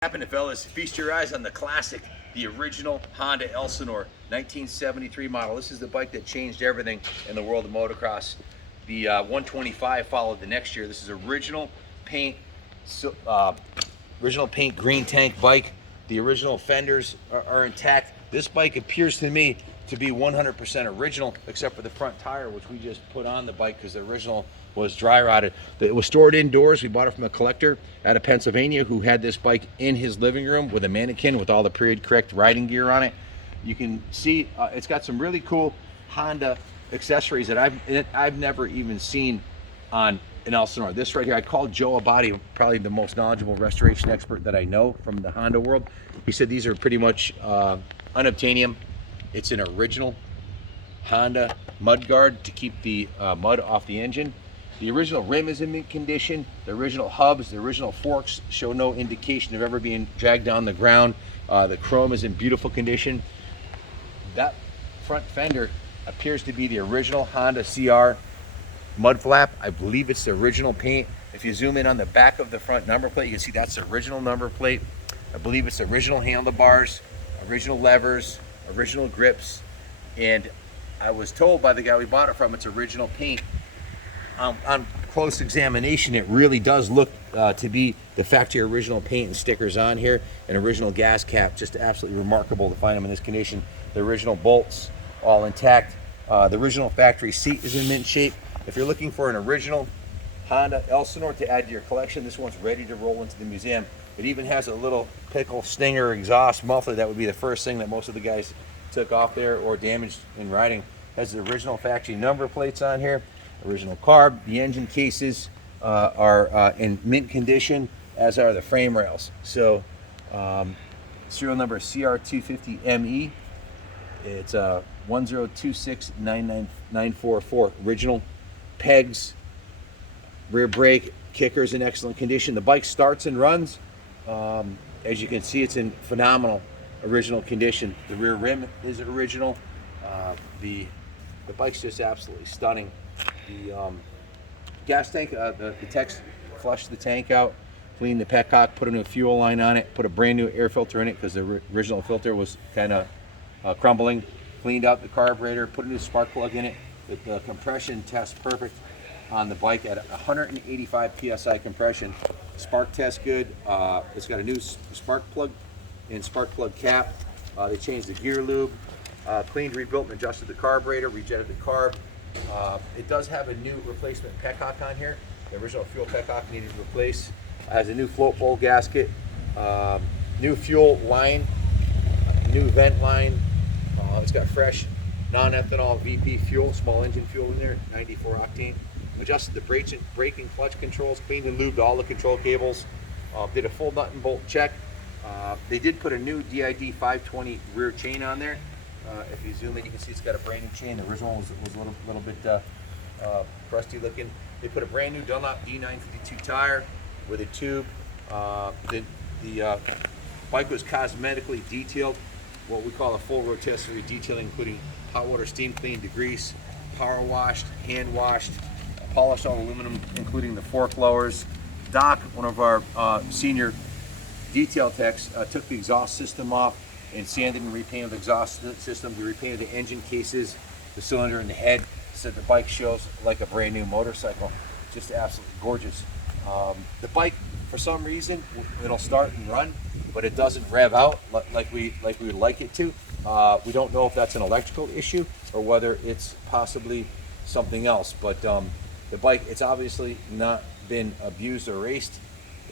Happening, fellas, feast your eyes on the classic, the original Honda Elsinore 1973 model. This is the bike that changed everything in the world of motocross. The 125 followed the next year. This is paint original paint green tank bike. The original fenders are intact. This bike appears to me to be 100% original, except for the front tire, which we just put on the bike because the original was dry rotted. It was stored indoors. We bought it from a collector out of Pennsylvania who had this bike in his living room with a mannequin with all the period correct riding gear on it. You can see it's got some really cool Honda accessories that I've never even seen on an Elsinore. This right here, I called Joe Abadi, probably the most knowledgeable restoration expert that I know from the Honda world. He said these are pretty much unobtainium. It's an original Honda mud guard to keep the mud off the engine. The original rim is in mint condition. The original hubs, the original forks show no indication of ever being dragged down the ground. The chrome is in beautiful condition. That front fender appears to be the original Honda CR mud flap. I believe it's the original paint. If you zoom in on the back of the front number plate, you can see that's the original number plate. I believe it's the original handlebars, original levers, original grips, and I was told by the guy we bought it from it's original paint. On close examination, it really does look to be the factory original paint and stickers on here, an original gas cap. Just absolutely remarkable to find them in this condition. The original bolts all intact. The original factory seat is in mint shape. If you're looking for an original Honda Elsinore to add to your collection, this one's ready to roll into the museum. It even has a little pickle stinger exhaust muffler. That would be the first thing that most of the guys took off there or damaged in riding. It has the original factory number plates on here, original carb. The engine cases are in mint condition, as are the frame rails. So serial number CR250ME. It's 102699944. Original pegs, rear brake, kickers in excellent condition. The bike starts and runs. As you can see, it's in phenomenal original condition. The rear rim is original. The bike's just absolutely stunning. The gas tank, the techs flushed the tank out, cleaned the petcock, put a new fuel line on it, put a brand new air filter in it because the original filter was kind of crumbling. Cleaned out the carburetor, put a new spark plug in it. The compression tests perfect on the bike at 185 psi compression. Spark test good. It's got a new spark plug and spark plug cap. They changed the gear lube, cleaned, rebuilt, and adjusted the carburetor, rejetted the carb. It does have a new replacement petcock on here. The original fuel petcock needed to replace. It has a new float bowl gasket, new fuel line, new vent line. It's got fresh non-ethanol VP fuel, small engine fuel in there, 94 octane. Adjusted the brake and clutch controls, cleaned and lubed all the control cables, did a full nut and bolt check. They did put a new DID 520 rear chain on there. If you zoom in, you can see it's got a brand new chain. The original was a little bit crusty looking. They put a brand new Dunlop D952 tire with a tube. The bike was cosmetically detailed, what we call a full rotisserie detailing, including hot water steam clean, degrease, power washed, hand washed, polished all aluminum, including the fork lowers. Doc, one of our senior detail techs, took the exhaust system off and sanded and repainted the exhaust system. We repainted the engine cases, the cylinder, and the head. Said the bike shows like a brand new motorcycle. Just absolutely gorgeous. The bike, for some reason, it'll start and run, but it doesn't rev out like we would like it to. We don't know if that's an electrical issue or whether it's possibly something else. But the bike, it's obviously not been abused or raced.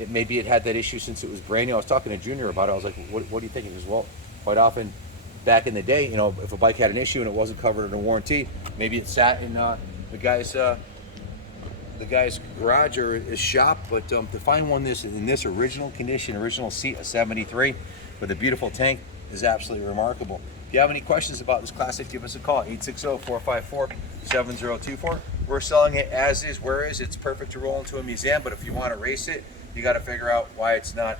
Maybe it had that issue since it was brand new. I was talking to Junior about it. I was like, what do you think? He goes, well, quite often back in the day, if a bike had an issue and it wasn't covered in a warranty, maybe it sat in the guy's garage or his shop. But to find one in this original condition, original seat, a 73 with a beautiful tank, is absolutely remarkable. If you have any questions about this classic, give us a call, 860-454-7024. We're selling it as is, where is. It's perfect to roll into a museum, but if you want to race it, you got to figure out why it's not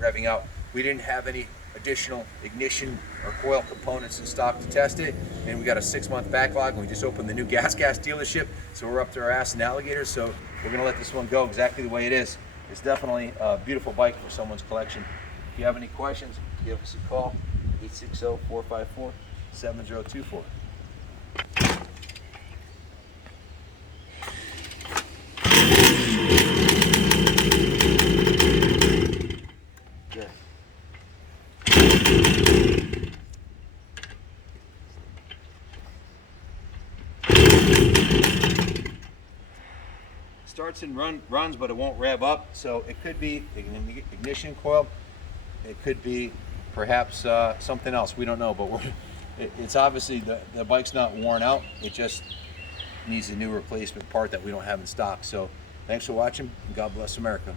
revving out. We didn't have any additional ignition or coil components in stock to test it, and we got a 6-month backlog, and we just opened the new gas dealership, so we're up to our ass in alligators. So we're going to let this one go exactly the way it is. It's definitely a beautiful bike for someone's collection. If you have any questions, give us a call, 860-454-7024. Good. Starts and runs, but it won't rev up, so it could be an ignition coil. It could be perhaps something else. We don't know, but it's obviously the bike's not worn out. It just needs a new replacement part that we don't have in stock. So thanks for watching, and God bless America.